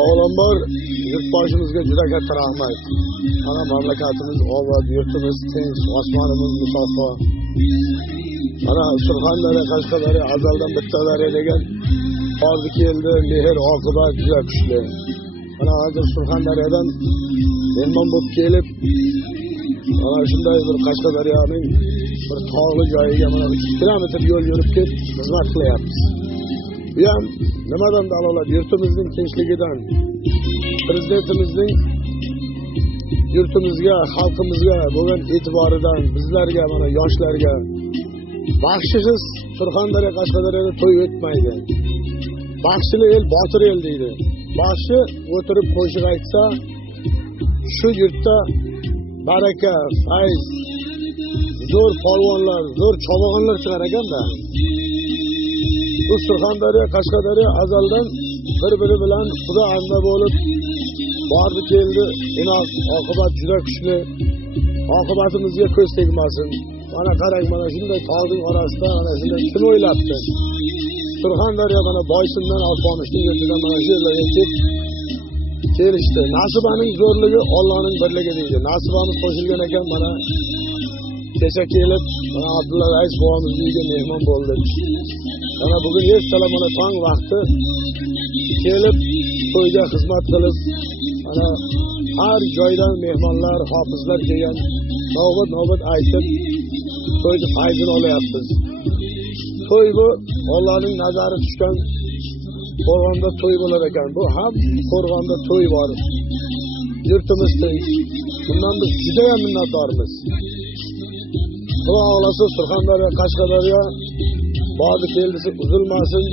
Avvalambor yurtboshimizga juda katta rahmat. Mana mamlakatimiz obod, yurtimiz tinch, osmonimiz musaffo. Mana Surxondaryo, Qashqadaryo azaldan bitta daryo degan hozir keldi, mehr oqibat juda kuchli. Mana hozir Surxondaryodan mehmon bo'lib kelib, mana shunday bir Qashqadaryoning bir tog'li joyiga mana 3 kilometr yo'l yurib kelib xizmat qilyapmiz. Bu ham nimadan dalolat? Yurtimizning tinchligidan, prezidentimizning yurtimizga, xalqimizga bo'lgan e'tiboridan, bizlarga, mana yoshlarga baxshisiz Surxondaryo, Qashqadaryoda to'y o'tmaydi. Baxshili el botir el deydi. Baxshi o'tirib qo'shiq aytsa, shu yurtda baraka, fayz, zo'r polvonlar, zo'r chobog'onlar chiqar ekanda. Bu Surxondaryo, Qashqadaryo azaldan bir-biri bilan xudo anda bo'lib bordi keldi. Inoq oqibat juda kuchli. Oqibatimizga ko'z tegmasin. Mana qarang, mana shunday tog'ning orasida mana shunday kim o'ylabdi? Surxondaryo mana Boysundan Alfonishning yurtidan mana shu yerlarga kelishdi. Nasibaning zo'rligi Allohning birligi deydi. Nasibamiz qo'shilgan ekan, mana kecha kelib, mana Abdulla Rais bobomizning uyiga mehmon bo'ldik. Mana bugun ertalab mana tong vaqti kelib to'yga xizmat qilib, mana har joydan mehmonlar, hofizlar kelgan, navbat aytib to'yni fayzini olyapmiz. To'y bu Allohning nazari tushgan Qo'rg'onda to'y bo'lar ekan. Bu ham Qo'rg'onda to'y bor. Yurtimiz tinch. Bundan biz juda ham minnatdormiz. Xudo xohlasa Surxondaryo, Qashqadaryo bordi keldisi uzilmasin.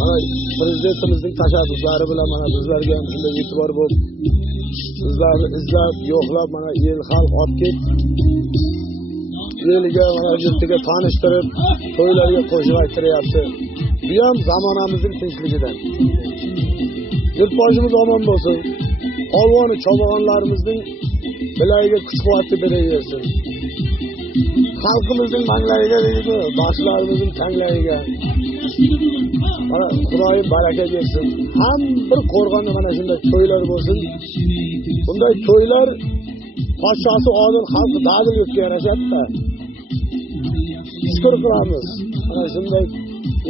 Mana prezidentimizning tashabbuslari bilan mana bizlarga ham shunday e'tibor bo'lib, sizlarni izlab, yo'qlab mana el xalq olib kelib, eliga mana yurtiga tanishtirib, to'ylarga qo'shiq aytiryapti. Bu ham zamonamizning tinchligidan. Yurtboshimiz omon bo'lsin. Polvoni chobog'onlarimizning bilagiga kuch-quvvat beraversin. Xalqimizning manglayiga deydi, boshlarimizning tanglayiga. Mana Xudoyim baraka bersin. Ham bir Qo'rg'onda mana shunday to'ylar bo'lsin. Bunday to'ylar podshosi odil xalqi dadil yurtga yarashadi-da. Shukr qilamiz. Mana shunday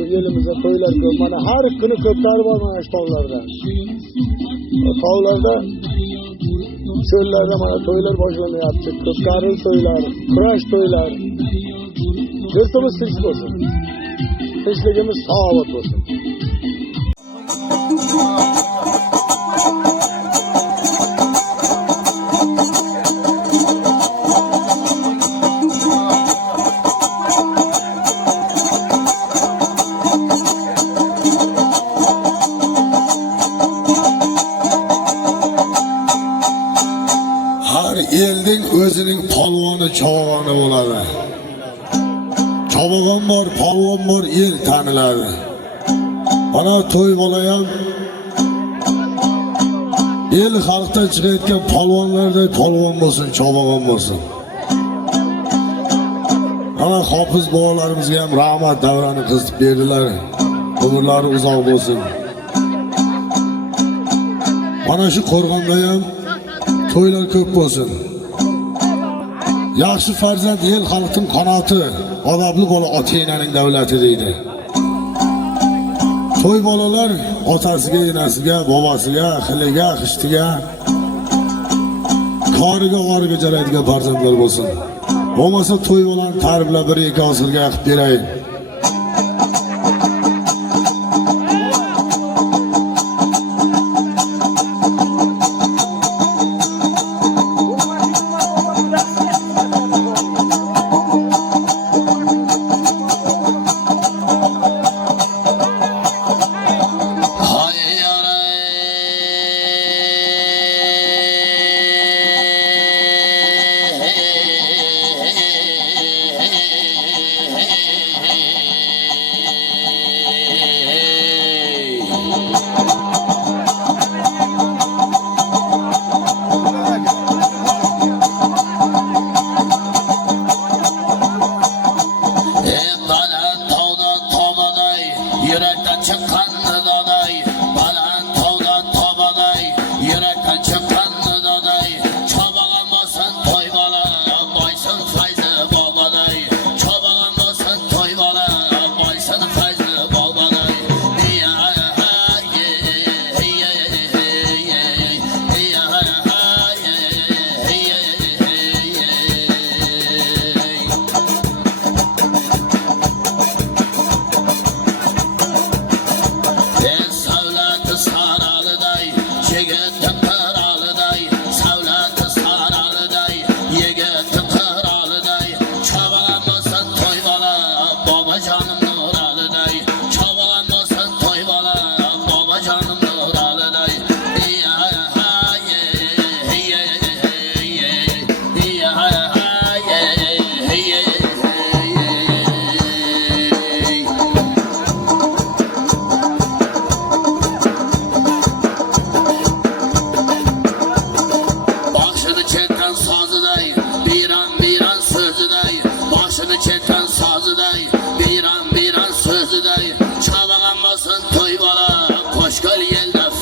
elimizda to'ylar ko'p. Mana har kuni ko'plar bor mana shu tog'larda. Tog'larda, cho'llarda mana to'ylar boshlanyapti. Ko'pkaril to'ylar, kurash to'ylar. Yurtimiz tinch bo'lsin. Tinchligimiz salomat bo'lsin. Har elning o'zining polvoni, chog'oni bo'ladi. Chobog'on bor, polvon bor, el taniladi. Mana to'y bola ham el xalqdan chiqayotgan polvonlarday polvon bo'lsin, chobog'on bo'lsin. Mana hofiz bobolarimizga ham rahmat, davrani qizib berdilar. Umrlari uzoq bo'lsin. Mana shu Qo'rg'onda ham to'ylar ko'p bo'lsin. Yaxshi farzand el xalqning qanoti, odobli bola ota-onaning davlati deydi. To'y bolalar otasiga, enasiga, bobosiga, xiliga, xishtiga, koriga, g'origa jaraydigan farzandlar bo'lsin. Bo'lmasa to'y bolani ta'riflab bir ikki asrga qilib berayin.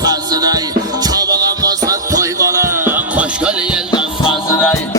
sazınay Çabalan olsa toy bala Koş gel yelden fazınay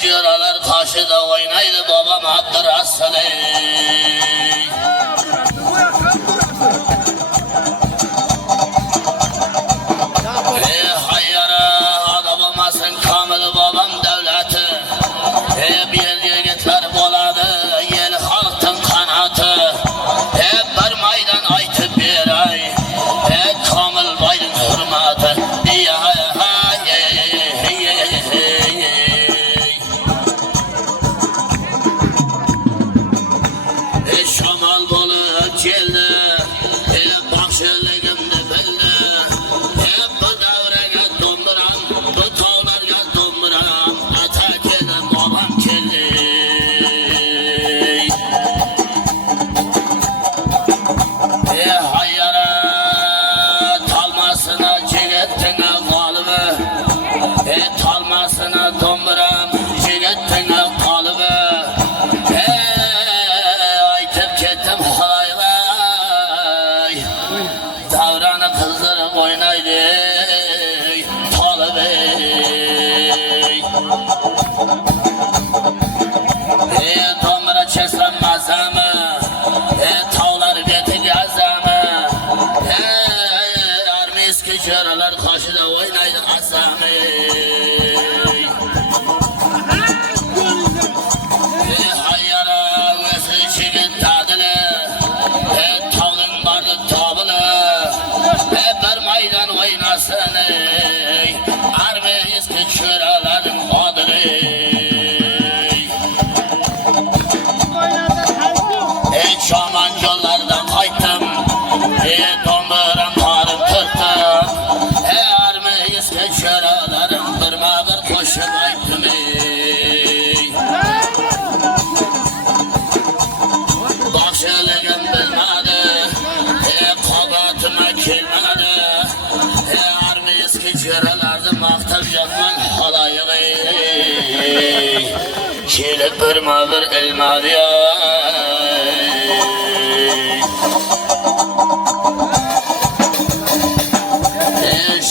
cıralar karşıda oynaydı babam Abdurrassaley. Hayyara adam olmasın kamil babam devleti. Bir yigitler boladı yel halkın kanatı. Bir maydan aytıp bir ay kamil baydın hürmatı. Şamal bolup geldi bakşılıgımdı bildi. Bu davrega domduram, bu tağlarga domduram. Ata kelin babam keldi. Hayyara talmasına jigittiňe galyby. Talmasına domduram jigittiňe galyby. Aytıp ketdim hay vay. Davranı kızdırıp oynaydı Talibey. Domra çesem mazamı, tağlar beti gazamı. Armiski jaralar karşıda oynaydı azamı. Hayyara vesi çigit tadını, tağdın vardı tabını. Bir maydan oynasın, armiski jaraların adını. Şaman yollardan kayttım, domduram tarım tuttum. Armiz keçöralarım birma bir koşup ayttım. Bakşılıgım bilmedi, kabatıma kelmedi. Armiz keçöralardı maqtab yatman halayığı. Kelip birma bir ilmadi ya.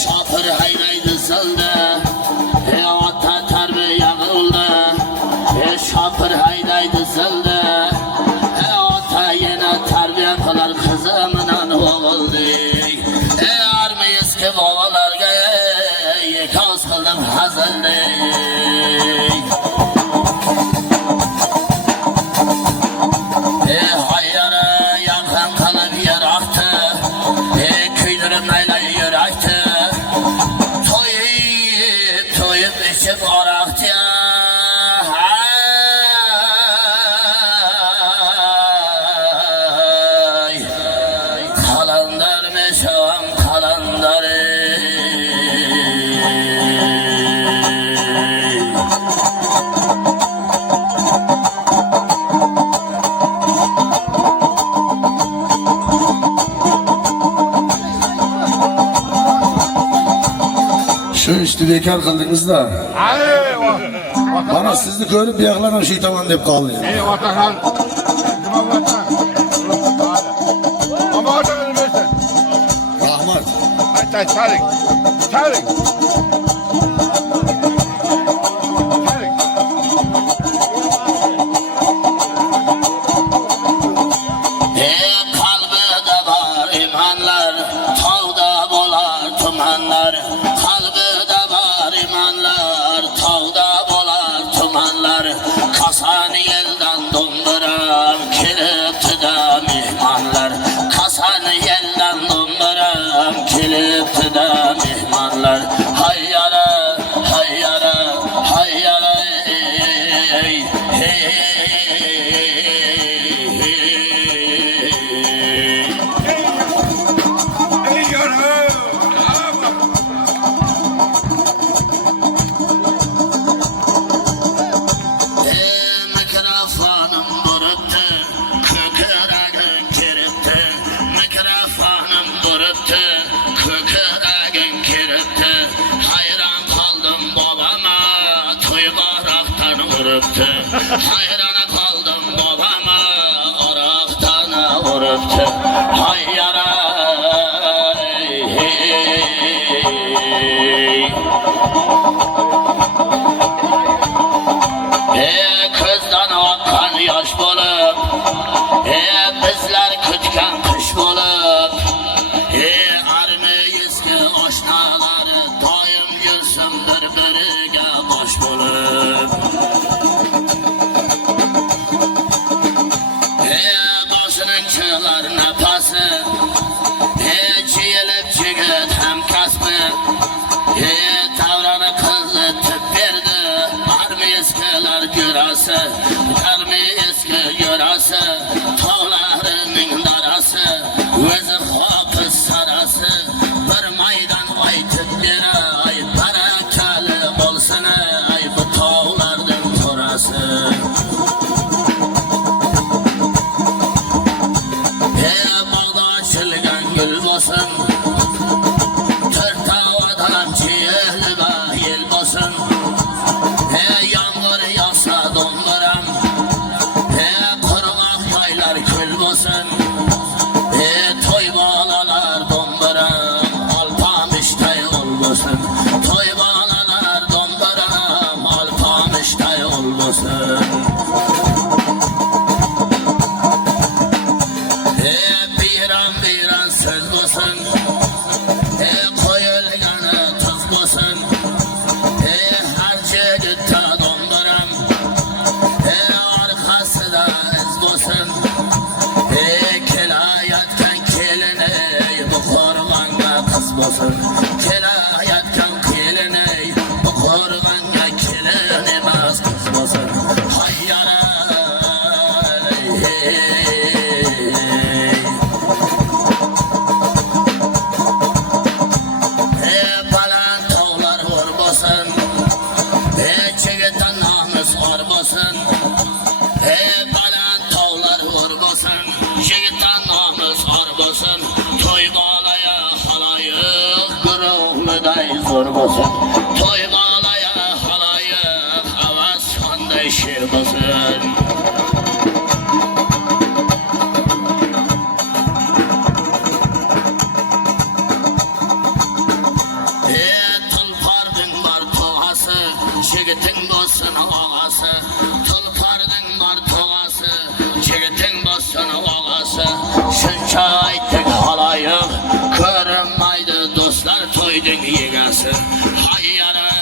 Şapır haynaydı saldı, ata tarbiye kıldı. Şapır haynaydı saldı, ata yine tarbiye kılar kızımla oğuldu. Armiyiz ki babalarga yekaz kıldım hazırdı. Hayyara yakın kalıp yer aktı, küydürüm nayla yürekti. Toyup içip araktı ya. Kalandar meşam kalandarı. Şu işni bekar kıldınız da. Bana sizni ko'rib buyoqlar shu tomon deb qoldi. Otaxon. Nima bo'lasan? Ama otaxon bilmaysan. Rahmat. Aytay, chaling. Chaling. Chaling. Kalbide var imanlar, tağda bolar tumanlar. Kalbide var imanlar, tağda bolar tumanlar. Kasanı yelden donduram, kilipti de mihmanlar. Kasanı yelden donduram, kilipti de mihmanlar. Hayyara, hayyara, hayyara, hey, hey, hey. Ey yavrum. Mikrofonum duruptu, köküragın kiripti. Mikrofonum duruptu, köküragın kiripti. Hayran kaldım babama, toy baraktan vuruptu. Hayrana kaldım babama, oraktan vuruptu. Hayyara, hey, hey. Kaylar görası, karmi eski görası, tağlarının darası, özü hafız sarası, bir maydan aytıp bere, ay barakalı olsun, ay bu tağlardan torası. Bağda açılgan gül olsun, tört tavadan çiğli bahil olsun. Yağmur yağsa donduram, kurumak yaylar kül olsun. Toy bağlalar donduram, alpamıştay olmasın. Toy bağlalar donduram, alpamıştay olmasın. Bir an söz olsun, koyulganı tuz olsun. Harcı gütta donduram, arkası da iz olsun. Kelayatken kelini, bu korvanga kız olsun. Kelayatken kelini, bu korvanga kelinimez kız olsun. Hayyaray, çegetan namus var basın, balan tağlar var basın, çegetan namus var basın, toy bağlaya halayık, gırıqlıday zor basın, toy bağlaya halayık, avaz kanday şer basın. Çegetin basın ağası, tulpardın var toğası, çegetin basın ağası, şunca aytık halayık, kırılmaydı dostlar toydun yegası. Hayyaray,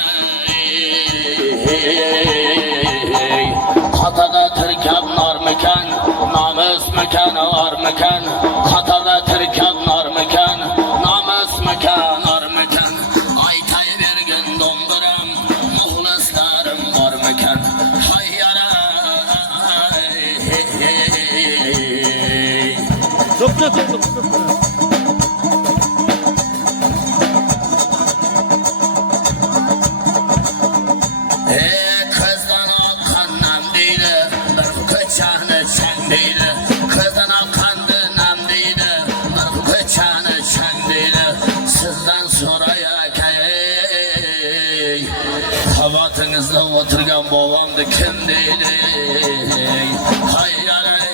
Katada Türkan nar mekan, namus mekanı var mekan, Katada Türkan nar mekan, namus mekan nar mekan, aytay vergin donduram, muhlislarım var mekan. Hayyaray, Topla. Kızdan akan nam deydi, bir kıçanı çen deydi. Kızdan akan nam deydi, bir kıçanı çen deydi. Sizden sorayak ey, havatınızda oturgan babamdı kim deydi. Hayyaray,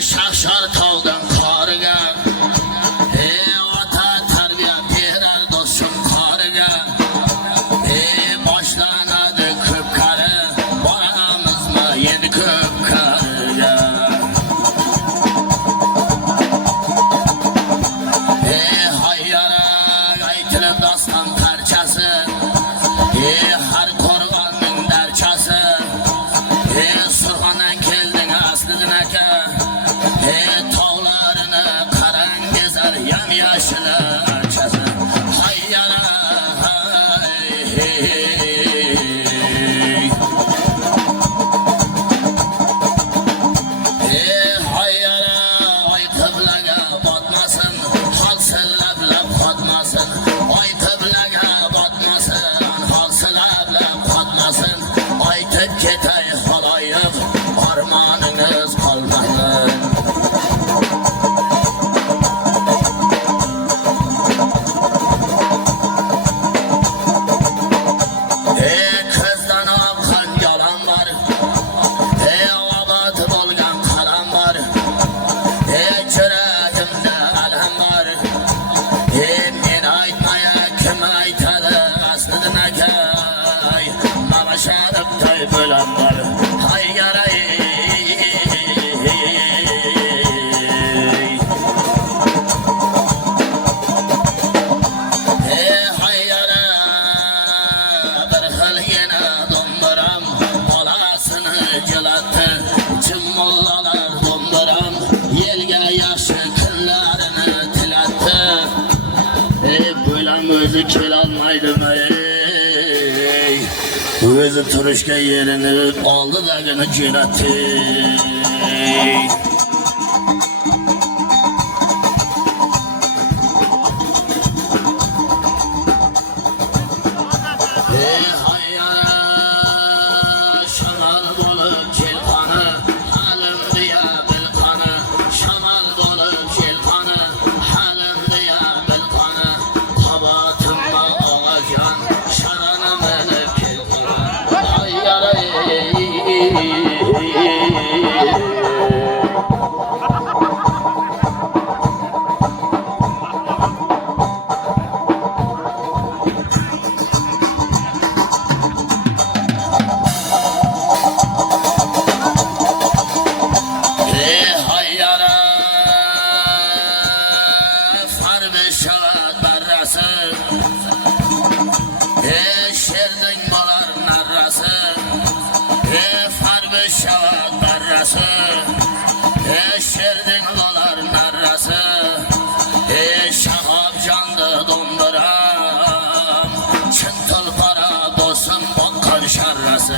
şahşar tağdan karıga, vata terbiye birer dostum karıga. Başlanadı kıpkarı, baramız mı yedi kıpkarıga. Hayyara aytılıp dastan parçası, har korvanın derçası. Surxondan kelding aslidin aka, tog'larini qarang gezer yam-yashil archasi. Hayyaray, oy qiblaga botmasin, holsil lab qotmasin. Oy qiblaga botmasin, holsil lab qotmasin. Aytib ketay haloyiq, armoningiz qolmasin. Kızdan oqqan yalan var, obod bo'lgan qalam var, yuragimda alam var. Men aytmaya kim aytadi aslidan aka, mana sharifday bo'lam var. Hayyaray, bir xil yana donduram, bolasini jilatdi, chimollalar donduram, yelga yaxshi kunlarini tilatdi. o'zi kelolmaydimi ey? O'zi turishga yerini oldidagini jo'natdi. Şerdin dolar narrası, şahap candı donduram, çıntıl para dostum bakkan şarrası,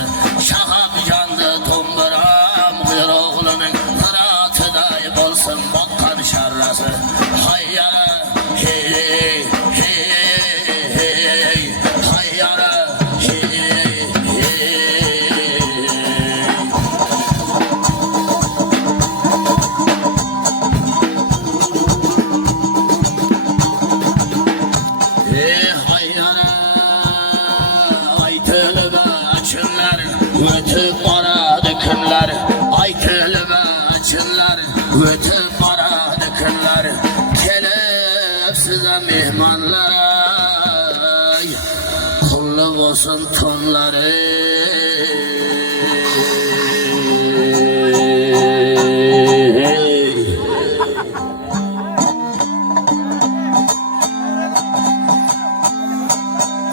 şahap candı donduram, bir oğlunun kıratı day bolsun bakkan şarrası. Hayyara hey hey hey, hayyara hey hey. Ötüp baradı kınlar, aytılıp açınlar, ötüp baradı kınlar, kelep size mehmanlar, ay, kulluk olsun tonları.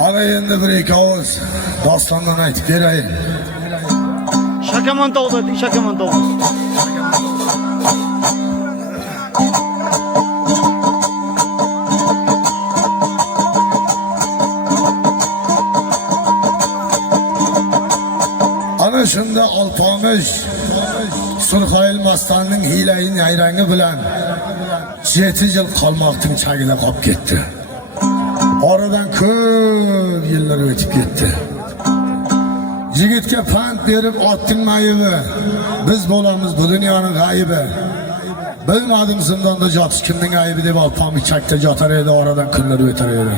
Ana endi bir ikki og'iz dostondan aytib berayin. Shakaman tog'da, Shakaman tog'da. Ana shunda Alpomish Surxoyil Mastanning hiylayi nayrangi bilan 7 yil qolmoqning chagida qolib ketdi. Oradan ko'p yillar o'tib ketdi. Yigitga pand berib otning mayibi, biz bo'lamiz bu dunyoning g'oyibi. Bilmadim zindonda jotish kimning aybi deb Alpomish chakda jotar edi, oradan kunlar o'tar edi.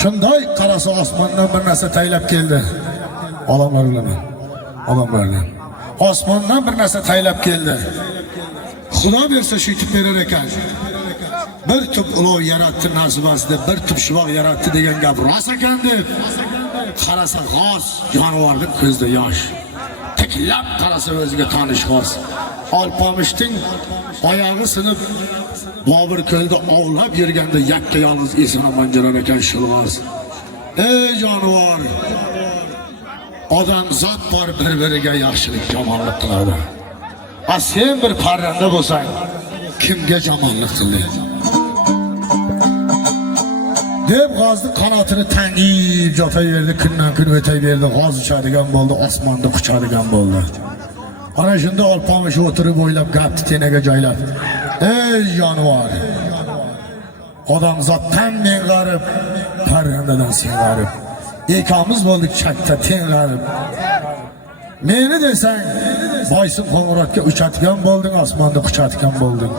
Shunday qarasa osmondan bir narsa taylab keldi. Odamlar bilan. Osmondan bir narsa taylab keldi. Xudo bersa shu yetib berar ekan. Bir tup ulov yaratdi nasibasida, bir tup shuvoq yaratdi degan gap rost ekan deb qarasa g'oz, jonivorning ko'zida yosh. Tiklab qarasa o'ziga tanish g'oz. Alpomishning oyog'i sinib Bobur ko'lda ovlab yurganda yakka yolg'iz esini manjirar ekan shu g'oz. Ey jonivor, odam zot bor bir-biriga yaxshilik, yomonlik qiladi. Sen bir parranda bo'lsang, kimga yomonlik qilding? Deb g'ozni qanotini tangib jotaverdi, kundan kun o'taverdi, g'oz uchadigan bo'ldi, osmonda quchadigan bo'ldi. Ana shunda Alpomish o'tirib o'ylab gapni tenaga joylab. Ey jonivor, odamzoddan men g'arib, parrandadan sen g'arib. Ikamiz bo'ldik chakda teng g'arib. Meni desang, Boysun qo'ng'irotga uchadigan bo'lding, osmonda quchadigan bo'lding.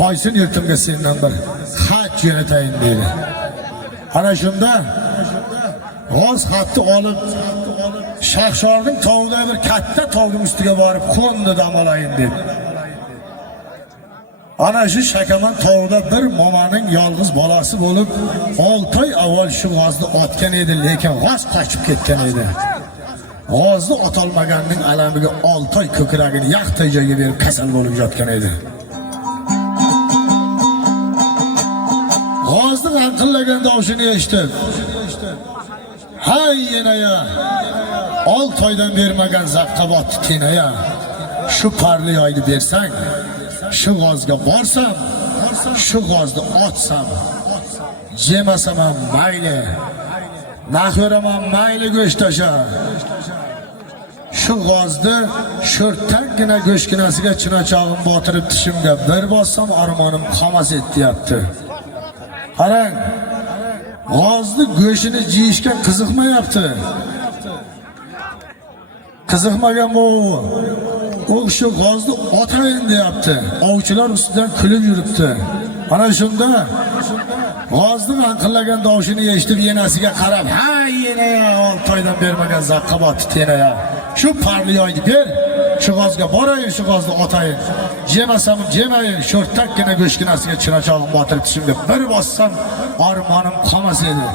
Boysun yurtimga sendan bir xat jo'natayin dedi. Ana shunda g'oz xatni olib Shahshorning tog'ida bir katta tog'ning ustiga borib qo'ndi dam olayin dedi. Ana shu Shakaman tog'ida bir momaning yolg'iz bolasi bo'lib 6 oy avval shu g'ozni otgan edi, lekin g'oz qochib ketgan edi. G'ozni otolmaganning alamiga 6 oy ko'kragini yaqtay joyga berib kasal bo'lib yotgan edi. G'ozni g'anqillagan tovushini eshitib, hay yenaya, 6 oydan bermagan zaqqa botdi tenaya. Shu parli oyni bersang, shu g'ozga borsam, shu g'ozni otsam, yemasam ham mayli, nahveraman mayli go'sht tasha. Shu g'ozni sho'rtakkina go'shkinasiga chinachog'im botirib tishimga bir bossam armonim qamas etyapti. Qarang, g'ozni go'shini jiyishga qiziqmayapti. Qiziqmagan bu. U shu g'ozni otayin deyapti. Ovchilar ustidan kulib yuribdi. Ana shunda g'ozni anqillagan tovushini eshitib yenasiga qarab, "Ha, yena ya, Oltoydan bermagan zaqqa botdi yana ya. Shu parliyoyni ber, shu g'ozga borayin, shu g'ozni otayin. Yemasam yemayin, sho'rtakkina go'shkinasiga chinachog'im botirib tishimga bir bossam armonim qamas edi.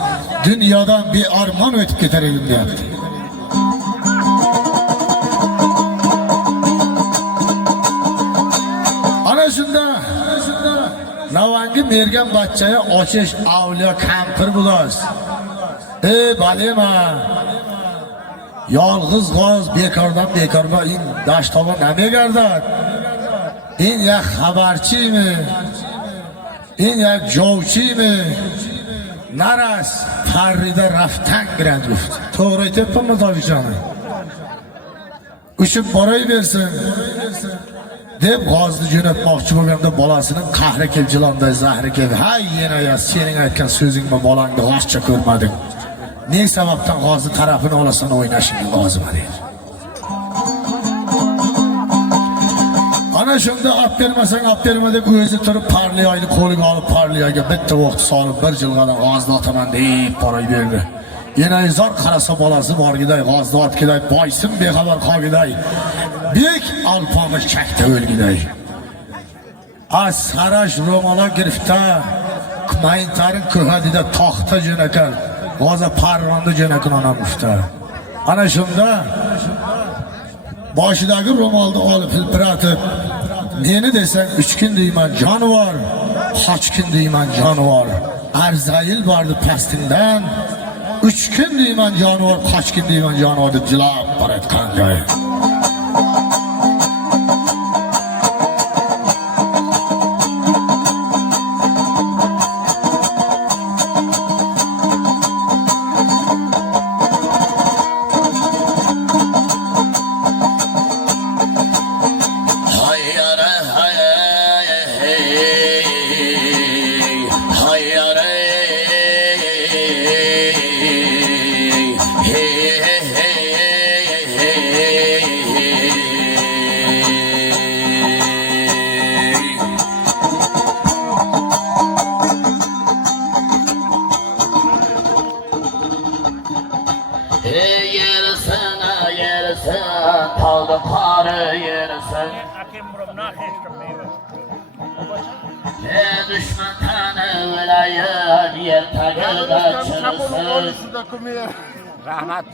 Dunyodan bearmon o'tib ketar edim" deyapti. Ana shunda Navangi mergan bachchaya ochish avliyo kampir bulos. Ey balema. Yolg'iz g'oz bekordan bekorga in dasht to'g'ri namegardan. In ya xabarchimi? In ya jovchimi? Naras parrida raftan giradi guft. To'g'ri aytyapmanmi Toshjon? Uchib boraversin. deb g'ozni jo'natmoqchi bo'lganda bolasining qahri kelib jilonday zahri kelib, "Hay, yana ya sening aytgan so'zingni bolangni g'oshcha ko'rmadim. Ne sababdan g'ozni tarafini olasan o'ynashing lozim" deydi. Ana shunda olib bermasang olib berma deb o'zi turib parliyoyni qo'liga olib parliyoga bitta vaqt solib bir jilg'adan g'ozni otaman deb boraverdi. Yana izor qarasa bolasi borgiday g'ozni otgiday boysin bexabar qolgiday. Bek alpog'i chakda o'lgiday. Sarash ro'mola girifta mayintarin ko'hadida toxta jo'nakan. G'oza parronda jo'nakan onam ufta. Ana shunda boshidagi ro'molni olib hilpiratib, "Neni desang 3 kun deyman jonivor, 8 kun deyman jonivor. Arzayil bordi pastingdan. 3 kun deyman jonivor, 8 kun deyman jonivor" deb jilab borayotgan joyi. Düşman tanı vilayet yer tagida çırısın. Rahmat.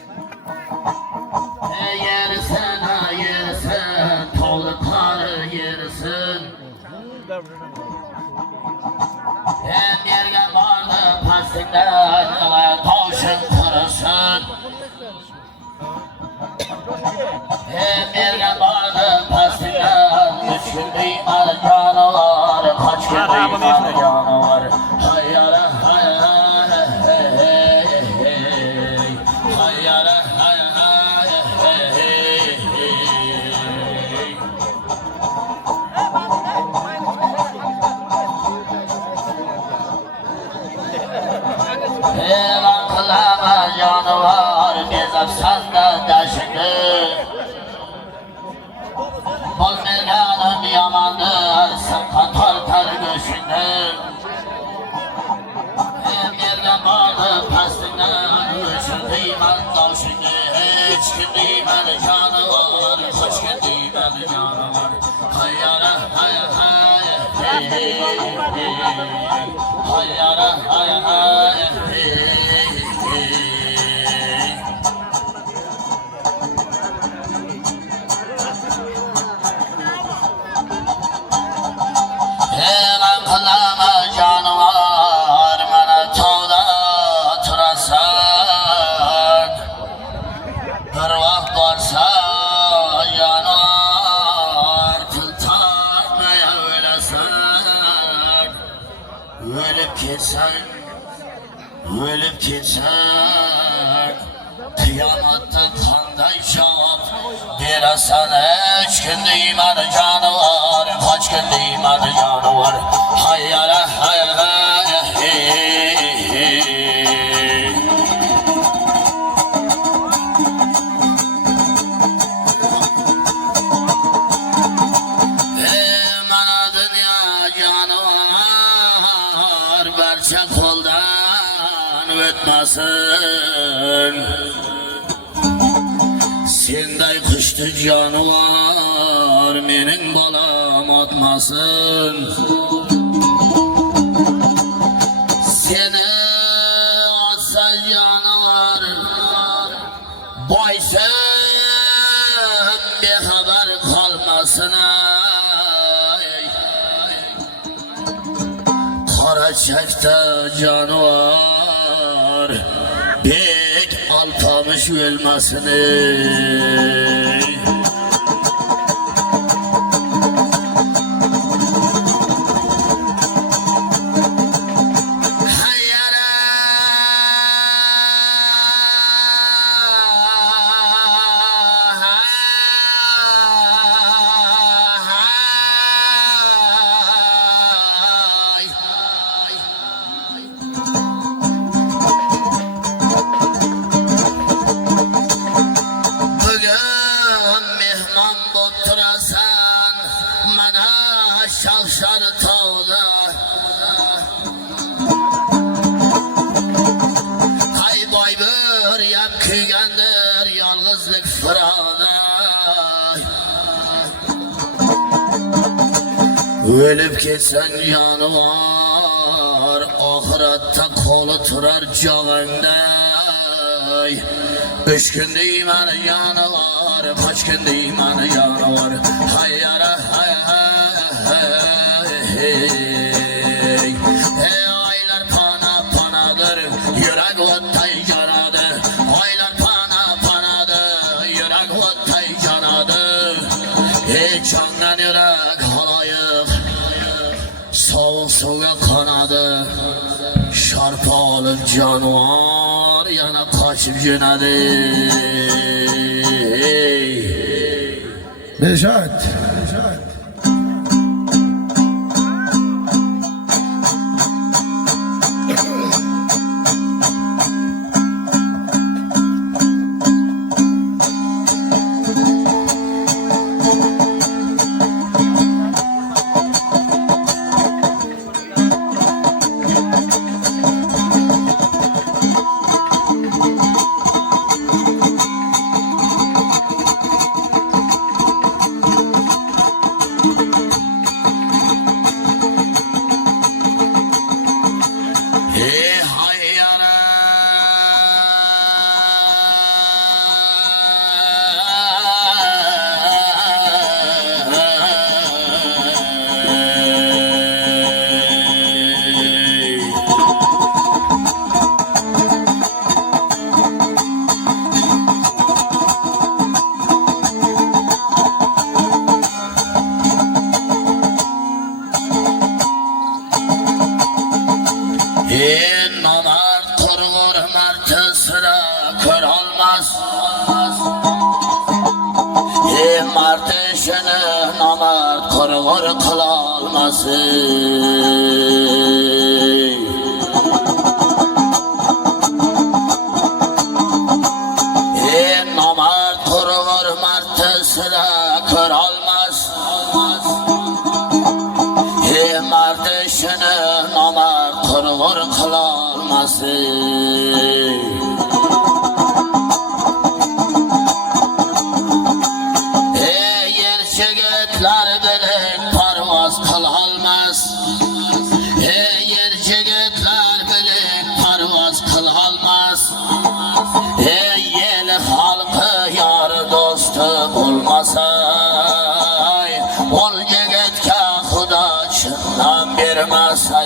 Yersin yersin tolu karı yersin. Hem yerge vardı pastinden tavşın kırısın. Hem yerge vardı pastinden 3 gün duymadı canavar, kaç gün duymadı canavar. Hayyara hayyara hey hey hey, hayyara hayyara hey hey hey. Elan kılama canavar, gezap sazda daşını. Bozmeganım yamandır, sırka tartar göğsünü. Hem yerden vardı pastinden, üçün duyman davşını. Hiç gün duymadı canavar, kaç gün duymadı canavar. Hayyara hayyara hey hey hey, hayyara hayyara hey hey. Elan kılama canavar, bana tağda turasan. Bir vakt varsa yanar, tıltanmaya öylesin. Ölüp ketsen Ölüp ketsen kıyamatda qanday javob berasan? 3 kun deyman jonivor, kaç kun deyman jonivor. Hayyara hayyara mana dünya jonivor barcha qo'ldan o'tmasin. Senday qushdi jonivor mening bolam otmasin. Seni otsa jonivor boysan bexabar qolmasin. Qora chakda jonivor bek alpamış ölmesin. Şavşar tağda Kayboy bir yem kıygandır yalnızlık fırada. Ölüp ketsen jonivor ahiratta qo'li turar jog'ingda. 3 kun deyman jonivor, kaç kun deyman jonivor. Hayyara hayyara aylar pana panadır, yürek o'tday yanadı. Aylar pana panadır, yürek o'tday yanadı. Candan yürek halayıp soğuk suga qonadi. Sharpa olib jonivor yana qochib jo'nadi. Nejat. Nomard qurg'ur marti sira ko'rolmas. Marti ishini nomard qurg'ur qilolmas. Nomard qurg'ur marti sira ko'rolmas. Marti ishini nomard qurg'ur qilolmas. Yer chigitlar bilan parvoz qilolmas. Yer chigitlar bilan parvoz qilolmas. El xalqi yor do'sti bo'lmasa, ol yigitga Xudo chindan bermasa.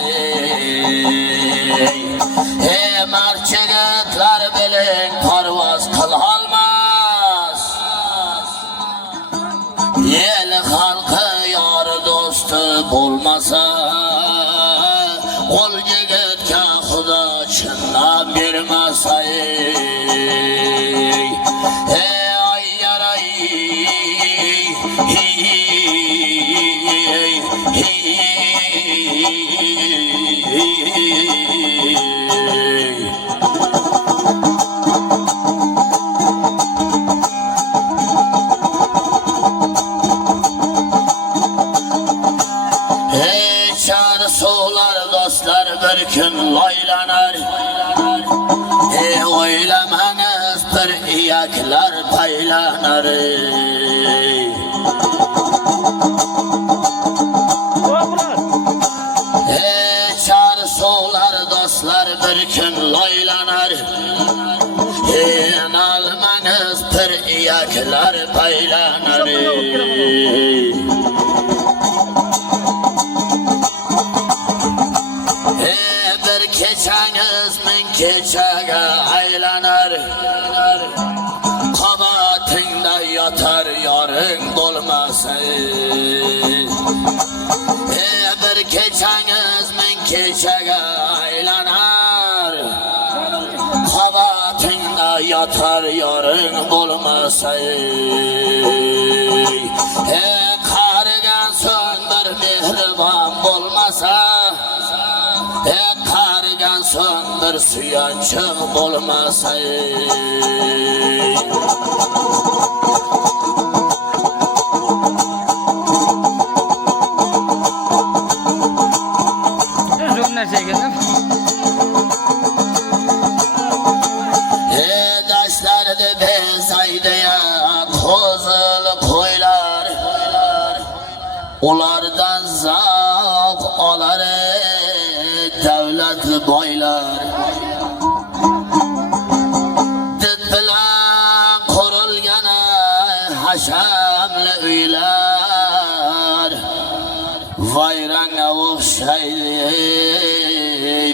Mard chigitlar bilan parvoz qilolmas. El xalqi yor do'sti bo'lmasa, ol yigitga Xudo chinlab bermasay ay yaray Çar soğlar dostlar bir gün laylanar Oylamanız bir iyaklar paylanar Çar soğlar dostlar bir gün laylanar Almanız bir iyaklar paylanar Bir keçeniz min keçege aylanar Kabahatinde yatar yarın olmasa Bir keçeniz min keçege aylanar Kabahatinde yatar yarın olmasa Kargan söndür mehriban olmasa Kargan söndür suyançın olmasa Uzun nereye geldim? Daşlarda bezaydı ya kozul koylar Onlardan zavk alar devletli boylar Dit bilan kurulgan haşamli uylar Vayranga o'xshaydi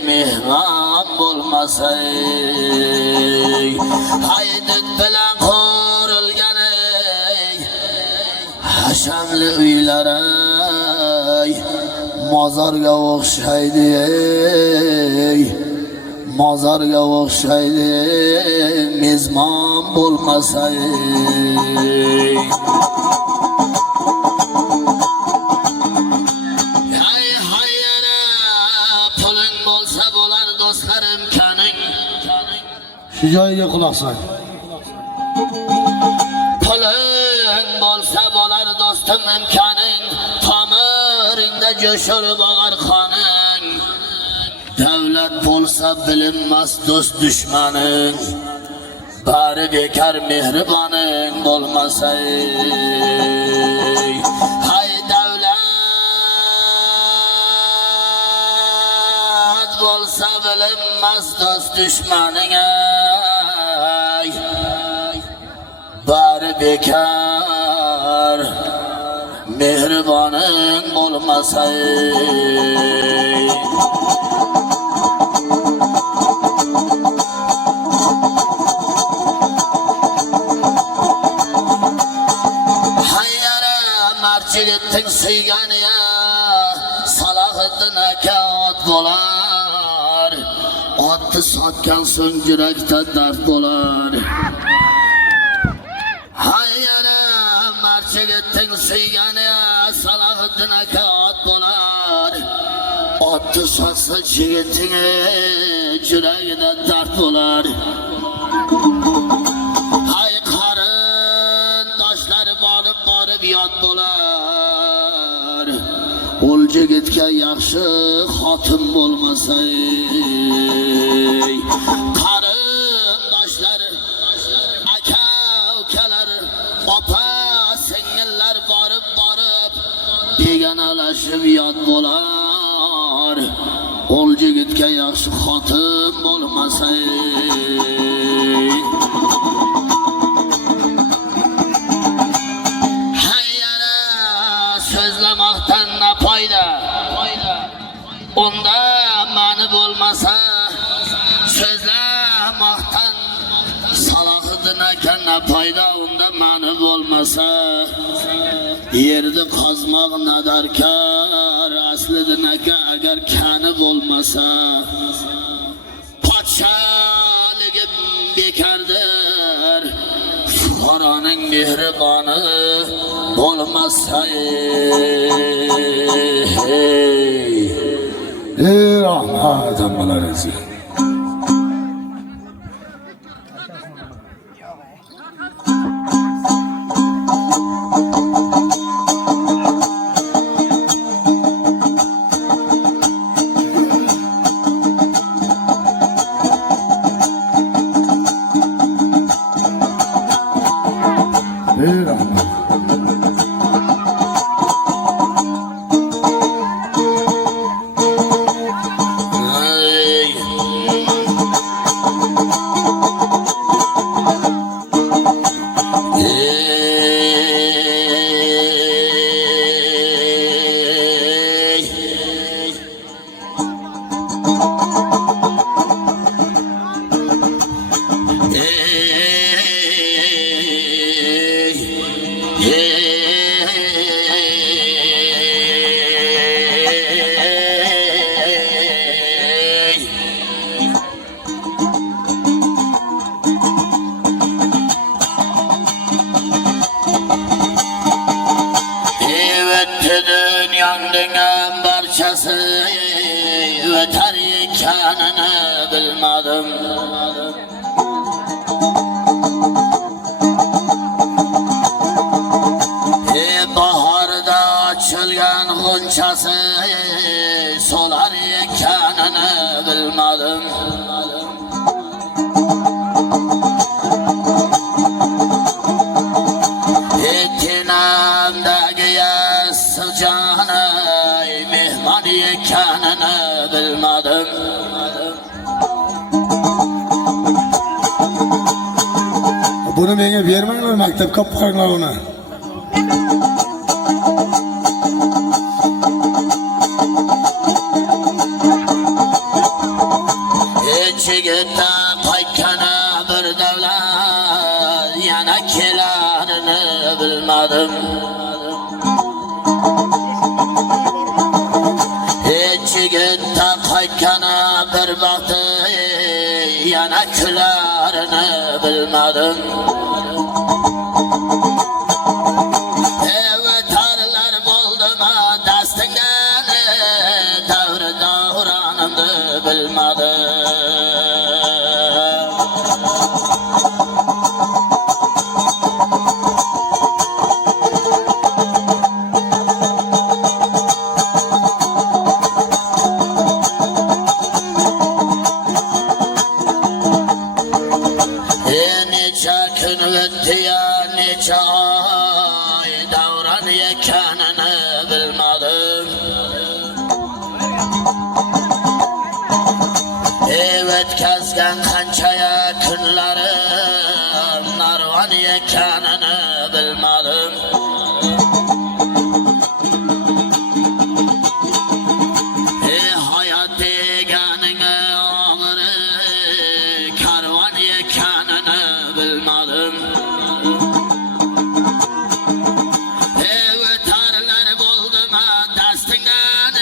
mehmon bo'lmasa Hay dit bilan qurilgan hashamli uylar Mozorga o'xshaydi Mozorga o'xshaydi mezmon bo'lmasa Puling bo'lsa bo'lar do'stlarim kaning Shu joyiga quloq sol. Puling bo'lsa bo'lar do'stim imkoning Tomiringda jo'shur bo'g'ar qoning Davlat bo'lsa bilinmas do'st dushmaning Bari bekar mehriboning bo'lmasa Hay davlat bo'lsa bilinmas do'st dushmaning Bari bekar mehriboning bo'lmasa Hayyara marjigitting suygani ya Salahiddin aka ot bo'lar Otni sotgan so'ng yurakda dard bo'lar Hayyara marjigitting suygani ya Salahiddin aka ot bo'lar Otni sotsa jigiting yuragida dard bo'lar Hay qarindoshlar borib yod bo'lar Ul jigitga yaxshi xotin bo'lmasa Qarindoshlar aka ukalar opa singillar borib begonalashib yod bo'lar Ul jigitga yaxshi xotin bo'lmasa So'zlamoqdan na foyda Unda ma'ni bo'lmasa so'zlamoqdan Salahiddin aka na foyda unda ma'ni bo'lmasa Yerni qazmoq nadarkor Asliddin aka agar kani bo'lmasa Podshaligim bekardir, fuqaroning mehriboni bo'lmasa. Rahmat ammalaringizga. Rahmat. Dünyanın barçası öter ekanını bilmadım. Baharda açılgan g'unchasi solar ekanini bilmadim. Ekinamdagi yassiz joni mehmon ekanini bilmadim. Buni menga bermanglar, maktabga olib qo'yinglar uni. Chigitda qaytgani bir davlat yana kelarini bilmadim. Chigitda qaytgani bir vaqti yana kelarini bilmadim. Vatarlar bo'ldimi dastingdan, davri davronimni bilmadim. Necha kun o'tdi ya, necha oy davron ekanini bilmadim. O'tkazgan qanchaya kunlarim narvon ekanini bilmadim. Hayot deganing og'iri karvon ekanini bilmadim. Vatarlar bo'ldimi dastingdan,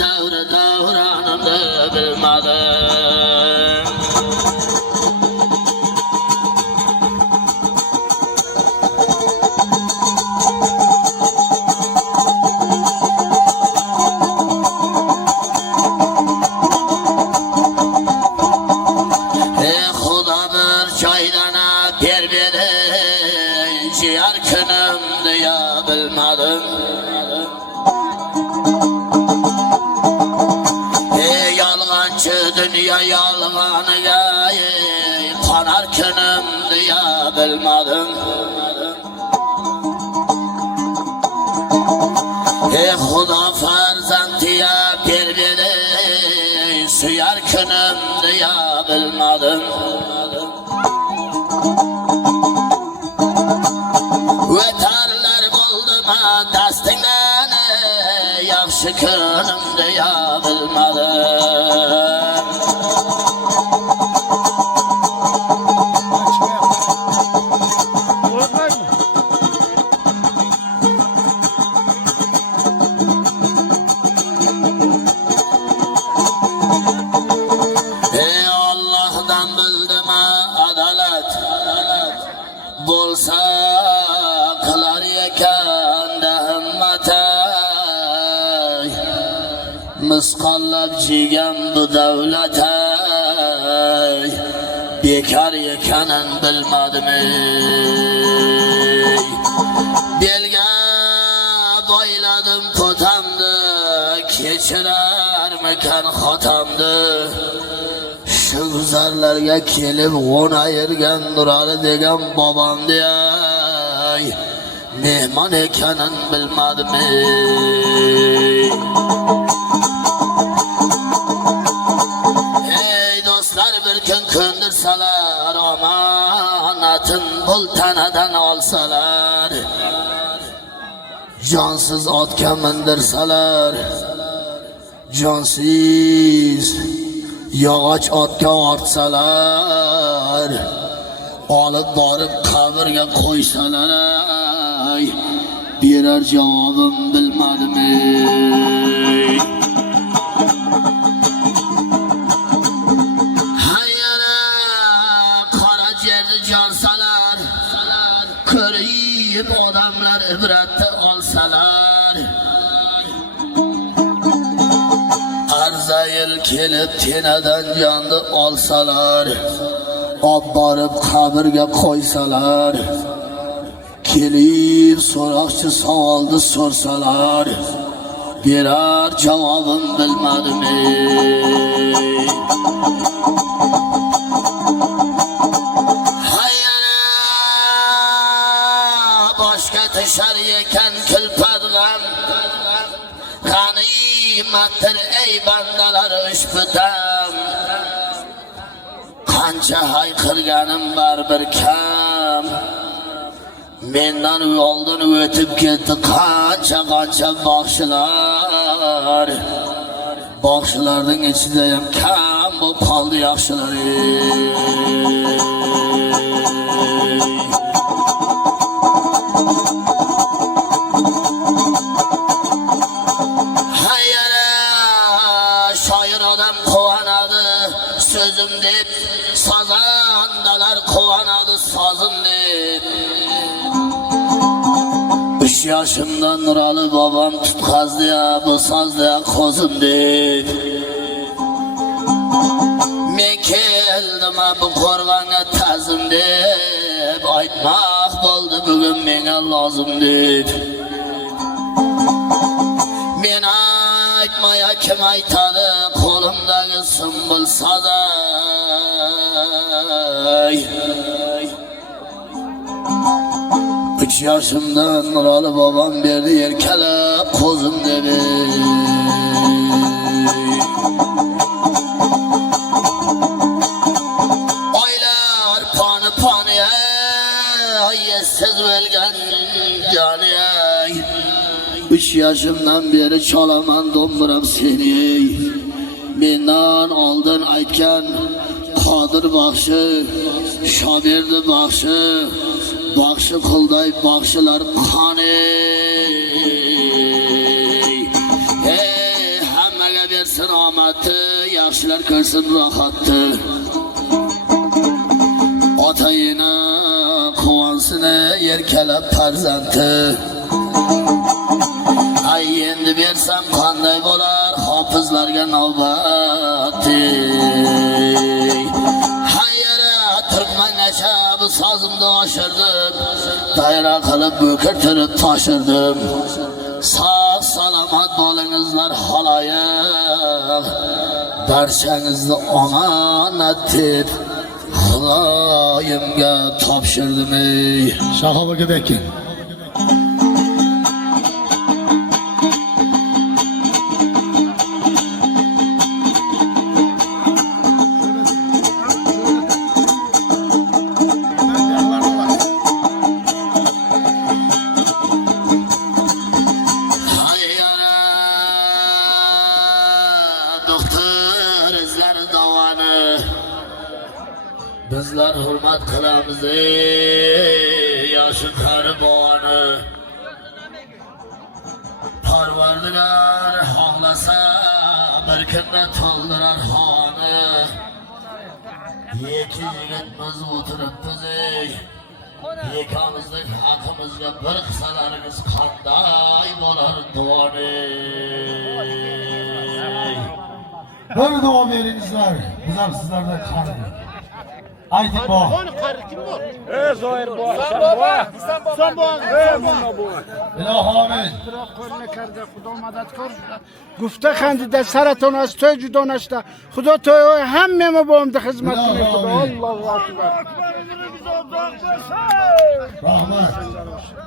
davri davronimni bilmadim. Xudo bir joydan berbedi, jiyar kunimni ya bilmadim. Yolg'onchi dunyo yolg'oniga qonar kunimni ya bilmadim. Xudo farzandiya berbedi, suyar kunimni ya bilmadim. Vatarlar bo'ldimi dastingdan, yaxshi kunimni ya bilmadim. jigan bu davlat ay bekar ekanin bilmadim ey. Belga boyladim potamni kechirarmikan xotamni. Shu guzarlarga kelib g'o'nayirgan Nurali degan bobomni ay mehmon ekanin bilmadim ey. Ey do'stlar bir kun ko'ndirsalar omonatin bul tanadan olsalar, jonsiz otga mindirsalar, jonsiz yog'och otga ortsalar, olib borib qabrga qo'ysalar ay berar javobim bilmadim ey. Hayyana qora yerni jorsalar, ko'rib odamlar ibratni olsalar, arzayil kelib tenadan jonni olsalar, olib borib qabrga qo'ysalar, kelib so'roqchi savolni so'rsalar, berar javobim bilmadim ey. Hayyana boshga tushar ekan kulfat g'am, g'animatdir ey bandalar ushbutam. Qancha hayqirganim baribir kam, mendan oldin o'tib ketdi qancha baxshilar. Baxshilarning ichida ham kam bo'lib qoldi yaxshilar ey. Hayyana shoir odam quvonadi so'zim deb, sozandalar quvonadi sozim deb. 3 yoshimda Nurali bobom tutqazdi ya bu sozni qo'zim deb. Men keldim bu qo'rg'onga ta'zim deb, aytmoq bo'ldi bugun menga lozim deb. Men aytmaya kim aytadi qo'limdagi sumbul sazay. 3 yoshimda Nurali bobom berdi erkalab qo'zim dedi. Oylar poni siz o'lgan joni ay. 3 yoshimdan beri cholaman do'mbiram seni. Mendan oldin aytgan Qodir baxshi, Shoberdi baxshi, baxshi qilday baxshilar qani. Hammaga bersin omadni, yaxshilar ko'rsin rohatni. Otayina quvonsin erkalab farzandi. Ay endi bersam qanday bo'lar hofizlarga navbati. Hayyara turkmangacha bu sozimni oshirdim, bayroq qilib bo'kirtirib toshirdim. Sog' salomat bo'lingizlar haloyiq, barchangizni omonat deb Xudoyimga topshirdim ey. Shahobaga ekan. Bizlar hurmat qilamiz ey yoshi qariboni. Parvardigar xohlasa bir kunda to'ldirar xoni. Yeki yigitimiz o'tiribmiz ey. Yekamizning haqimizga bir qilsalaringiz qanday bo'lar duoni. Bir dua veringizlar. Bizlar sizlardan qani. Ayting bor. Zoir bu. Ilohi amin. خدا مدد کار گفته خندیده سرتون از توی جدا نشده خدا توی همه ما با هم ده خدمت کنید خدا الله اکبر Rahmat.